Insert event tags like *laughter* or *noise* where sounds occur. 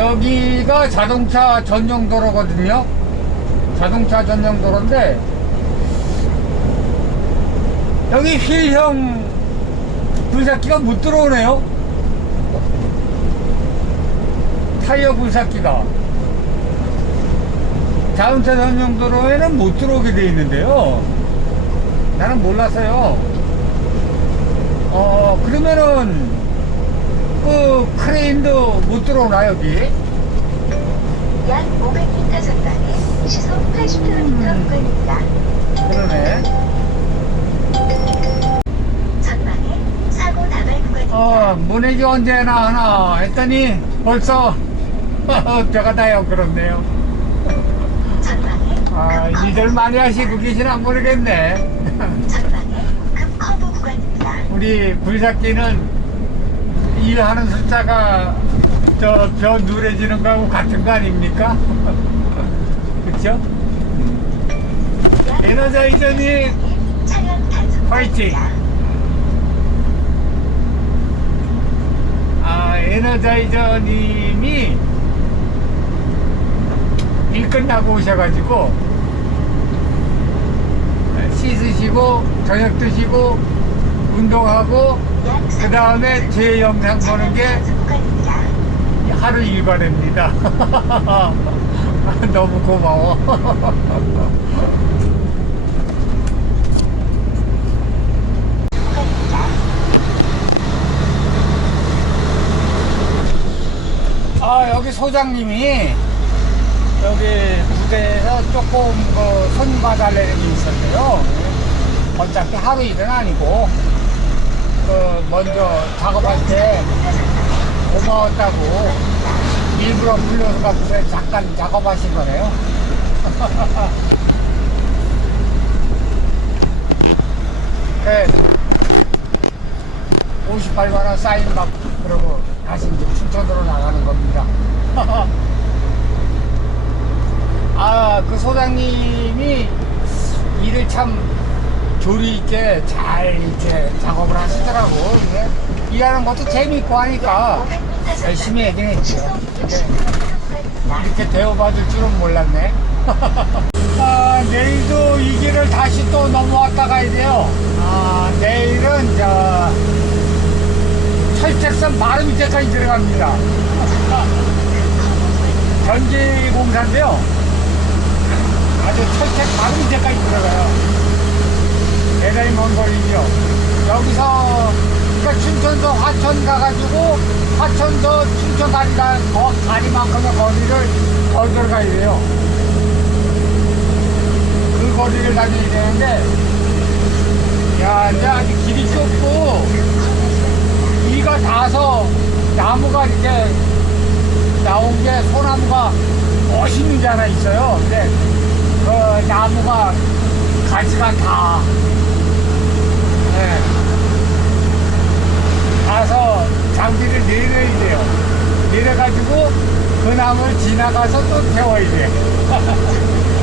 여기가 자동차 전용 도로거든요. 자동차 전용 도로인데 여기 휠형 불삭기가 못 들어오네요. 타이어 불삭기가 자동차 전용 도로에는 못 들어오게 돼 있는데요. 나는 몰랐어요. 어 그러면은 그 크레인도 못 들어오나 여기? 약 500m 전방에 시속 80km 구간입니다. 그러네. 전방에 사고 다발 구간입니다. 어, 문액이 언제 나가나 했더니 벌써 *laughs* 뼈가 다요 그렇네요. 전방에 아, 급 일들 커브 많이 하시고 계시나 모르겠네. *laughs* 전방에 급 커브 구간입니다. 우리 불삭기는 일하는 숫자가 저뼈 누래지는 거하고 같은 거 아닙니까? *laughs* 약 에너자이저님 화이팅! 아, 에너자이저님이 일 끝나고 오셔가지고 씻으시고 저녁 드시고 운동하고 약그 다음에 제 영상 보는 게. 하루 일과됩니다. *laughs* 너무 고마워. *laughs* 아, 여기 소장님이 여기 부대에서 조금 그 손님 봐달라는 게 있었어요. 어차피 하루 일은 아니고, 그 먼저 작업할 때 고마웠다고 일부러 불러서 갖고 잠깐 작업하신 거네요. *laughs* 네. 58만원 사인 받고 그러고 다시 이제 춘천으로 나가는 겁니다. *laughs* 아, 그 소장님이 일을 참 조리 있게 잘 이렇게 작업을 하시더라고. 이게 일하는 것도 재밌고 하니까 500m 열심히 하긴 했죠. 시속 근데 60km 구간입니다. 이렇게 대우받을 줄은 몰랐네. *laughs* 아, 내일도 이 길을 다시 또 넘어왔다 가야 돼요. 아, 내일은 저 철책선 바로 밑에까지 들어갑니다. *laughs* 전기공사인데요. 아주 철책 바로 밑에까지 들어가요. 대단히 먼 거리죠. 여기서, 그러니까 춘천서 화천 가가지고, 화천서 춘천 다리가, 거, 다리만큼의 거리를 더 들어가야 돼요. 그 거리를 다녀야 되는데, 야, 이제 아주 길이 좁고, 이가 닿아서 나무가 이렇게 나온 게 소나무가 멋있는 게 하나 있어요. 근데 그 나무가 가지가 다 네. 가서 장비를 내려야 돼요. 내려가지고 그 나무를 지나가서 또 태워야 돼. *laughs*